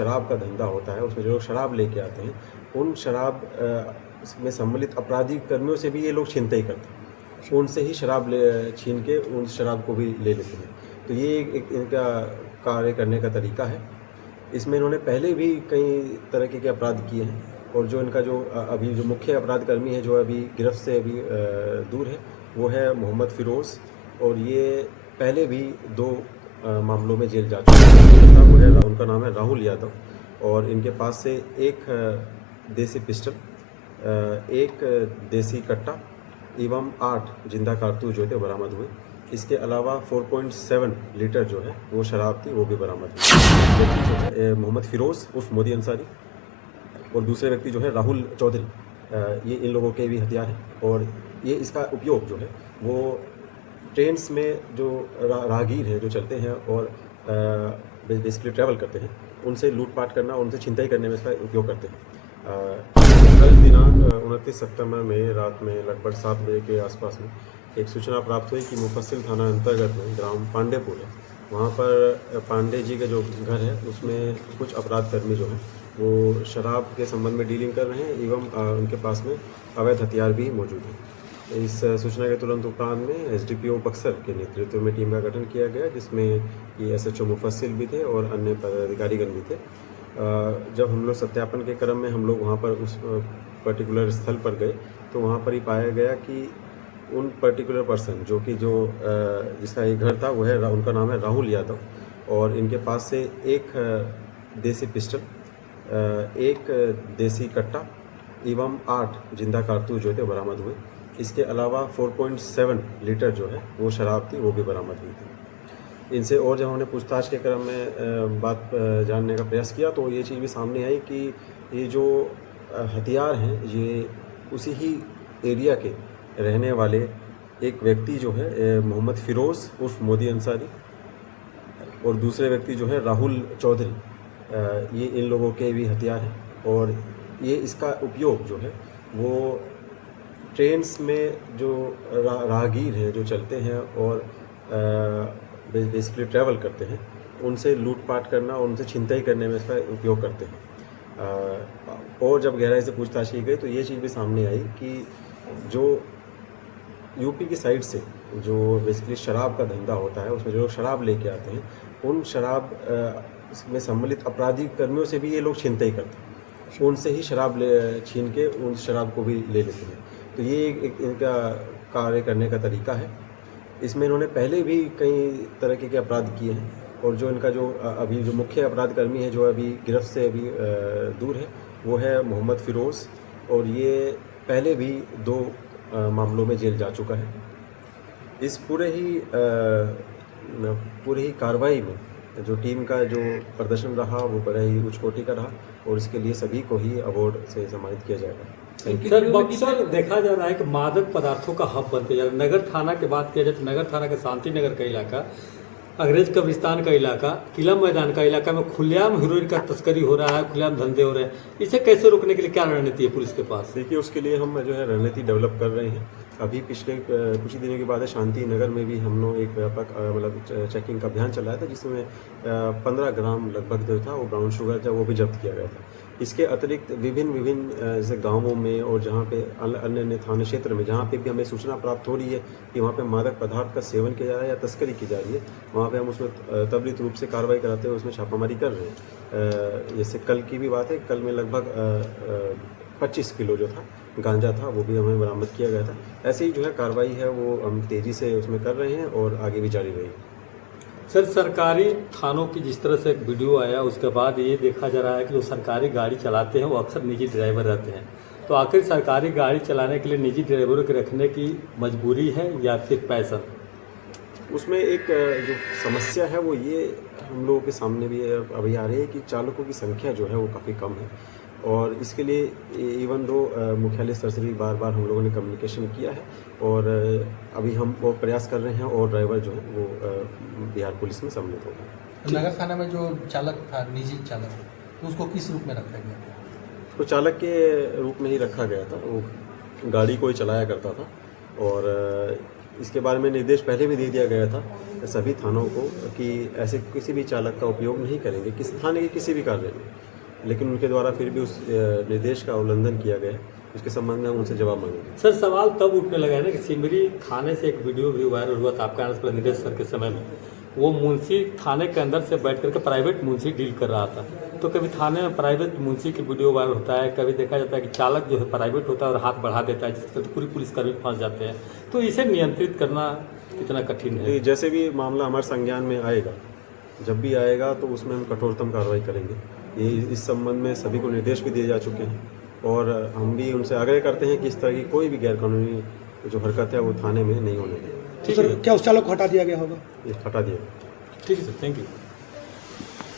शराब का धंधा होता है, उसमें जो लोग शराब लेके आते हैं, उन शराब में सम्मिलित अपराधी कर्मियों से भी ये लोग छिनतई करते हैं। उनसे ही शराब छीन के उन शराब को भी ले लेते हैं। तो ये एक इनका कार्य करने का तरीका है। इसमें इन्होंने पहले भी कई तरीके के अपराध किए हैं और जो इनका जो अभी जो मुख्य अपराध कर्मी है, जो अभी गिरफ्त से अभी दूर है, वो है मोहम्मद फ़िरोज़। और ये पहले भी 2 मामलों में जेल जा चुके हैं। वो है उनका नाम है राहुल यादव और इनके पास से एक देसी पिस्टल, एक देसी कट्टा एवं 8 जिंदा कारतूस जो थे बरामद हुए। इसके अलावा 4.7 लीटर जो है वो शराब थी, वो भी बरामद हुई। व्यक्ति जो है मोहम्मद फ़िरोज़ उर्फ मोदी अंसारी और दूसरे व्यक्ति जो है राहुल चौधरी, ये इन लोगों के भी हथियार हैं। और ये इसका उपयोग जो है वो ट्रेन्स में जो राहगीर हैं जो चलते हैं और बेसिकली ट्रैवल करते हैं, उनसे लूटपाट करना, उनसे छिनताई करने में इसका उपयोग करते हैं। कल दिनांक 29 सितंबर में रात में लगभग 7 बजे के आसपास में एक सूचना प्राप्त हुई कि मुफस्सिल थाना अंतर्गत में ग्राम पांडेपुर है, वहाँ पर पांडे जी का जो घर है उसमें कुछ अपराध कर्मी जो हैं वो शराब के संबंध में डीलिंग कर रहे हैं एवं उनके पास में अवैध हथियार भी मौजूद हैं। इस सूचना के तुरंत उपरांत में एसडीपीओ बक्सर के नेतृत्व में टीम का गठन किया गया, जिसमें ये एसएचओ मुफस्सिल भी थे और अन्य पदाधिकारीगण भी थे। जब हम लोग सत्यापन के क्रम में हम लोग वहाँ पर उस पर्टिकुलर स्थल पर गए तो वहाँ पर ही पाया गया कि उन पर्टिकुलर पर्सन जो जिसका ये घर था वो है उनका नाम है राहुल यादव और इनके पास से एक देसी पिस्टल, एक देसी कट्टा एवं 8 जिंदा कारतूस जो थे बरामद हुए। इसके अलावा 4.7 लीटर जो है वो शराब थी, वो भी बरामद हुई थी। इनसे और जब हमने पूछताछ के क्रम में बात जानने का प्रयास किया तो ये चीज़ भी सामने आई कि ये जो हथियार हैं ये उसी ही एरिया के रहने वाले एक व्यक्ति जो है मोहम्मद फ़िरोज़ उर्फ मोदी अंसारी और दूसरे व्यक्ति जो है राहुल चौधरी, ये इन लोगों के भी हथियार हैं। और ये इसका उपयोग जो है वो ट्रेन्स में जो राहगीर हैं जो चलते हैं और बेसिकली ट्रैवल करते हैं, उनसे लूटपाट करना, उनसे छिनताई करने में इसका उपयोग करते हैं। और जब गहराई से पूछताछ की गई तो ये चीज़ भी सामने आई कि जो यूपी की साइड से जो बेसिकली शराब का धंधा होता है, उसमें जो लोग शराब लेके आते हैं, उन शराब में सम्मिलित अपराधी कर्मियों से भी ये लोग छिनताई करते हैं। उनसे ही शराब छीन के उन शराब को भी ले लेते हैं। तो ये एक इनका कार्य करने का तरीका है। इसमें इन्होंने पहले भी कई तरीके के अपराध किए हैं और जो इनका जो अभी जो मुख्य अपराध कर्मी है, जो अभी गिरफ्त से अभी दूर है, वो है मोहम्मद फ़िरोज़। और ये पहले भी 2 मामलों में जेल जा चुका है। इस पूरे ही कार्रवाई में जो टीम का जो प्रदर्शन रहा वो बड़ा ही उच्च कोटि का रहा और इसके लिए सभी को ही अवार्ड से सम्मानित किया जाएगा। सर, बक्सर देखा जा रहा है कि मादक पदार्थों का हब बनते जा रहा है। नगर थाना की बात किया जाए तो नगर थाना के शांति नगर का इलाका, अंग्रेज कब्रिस्तान का इलाका, किला मैदान का इलाका में खुलेआम हीरोइन का तस्करी हो रहा है, खुलेआम धंधे हो रहे हैं। इसे कैसे रोकने के लिए क्या रणनीति है पुलिस के पास? देखिए, उसके लिए हम जो है रणनीति डेवलप कर रहे हैं। अभी पिछले कुछ ही दिनों के बाद शांति नगर में भी हम लोग एक व्यापक मतलब चेकिंग का अभियान चलाया था, जिसमें 15 ग्राम लगभग जो था वो ब्राउन शुगर था, वो भी जब्त किया गया था। इसके अतिरिक्त विभिन्न जैसे गाँवों में और जहाँ पे अन्य अन्य थाना क्षेत्र में जहाँ पे भी हमें सूचना प्राप्त हो रही है कि वहाँ पे मादक पदार्थ का सेवन किया जा रहा है या तस्करी की जा रही है, वहाँ पे हम उसमें त्वरित रूप से कार्रवाई कराते हुए उसमें छापामारी कर रहे हैं। जैसे कल की भी बात है, कल में लगभग 25 किलो जो था गांजा था, वो भी हमें बरामद किया गया था। ऐसे ही जो है कार्रवाई है वो हम तेज़ी से उसमें कर रहे हैं और आगे भी जारी रहेगी। सर, सरकारी थानों की जिस तरह से एक वीडियो आया उसके बाद ये देखा जा रहा है कि जो सरकारी गाड़ी चलाते हैं वो अक्सर निजी ड्राइवर रहते हैं, तो आखिर सरकारी गाड़ी चलाने के लिए निजी ड्राइवरों के रखने की मजबूरी है या फिर पैसा? उसमें एक जो समस्या है वो ये हम लोगों के सामने भी अभी आ रही है कि चालकों की संख्या जो है वो काफ़ी कम है और इसके लिए इवन दो मुख्यालय स्तर से भी बार बार हम लोगों ने कम्युनिकेशन किया है और अभी हम वो प्रयास कर रहे हैं और ड्राइवर जो है वो बिहार पुलिस में सम्मिलित होगा। नगर थाना में जो चालक था, निजी चालक, तो उसको किस रूप में रखा गया? उसको चालक के रूप में ही रखा गया था। वो गाड़ी को ही चलाया करता था और इसके बारे में निर्देश पहले भी दे दिया गया था सभी थानों को कि ऐसे किसी भी चालक का उपयोग नहीं करेंगे किस थाने के किसी भी कार्य में, लेकिन उनके द्वारा फिर भी उस निर्देश का उल्लंघन किया गया। उसके संबंध में हम उनसे जवाब मांगेंगे। सर सवाल तब उठने लगा है ना कि सिमरी थाने से एक वीडियो भी वायरल हुआ था आपका आनंद निदेश सर के समय में, वो मुंशी थाने के अंदर से बैठ करके प्राइवेट मुंशी डील कर रहा था। तो कभी थाने में प्राइवेट मुंशी की वीडियो वायरल होता है, कभी देखा जाता है कि चालक जो है प्राइवेट होता है और हाथ बढ़ा देता है, जिससे तो पूरी पुलिसकर्मी फंस जाते हैं। तो इसे नियंत्रित करना कितना कठिन है? जैसे भी मामला हमारे संज्ञान में आएगा, जब भी आएगा तो उसमें हम कठोरतम कार्रवाई करेंगे। ये इस संबंध में सभी को निर्देश भी दिए जा चुके हैं और हम भी उनसे आग्रह करते हैं कि इस तरह की कोई भी गैरकानूनी जो हरकत है वो थाने में नहीं होने दें। तो सर क्या उस चालक को हटा दिया गया होगा? ये हटा दिया। ठीक है सर, थैंक यू।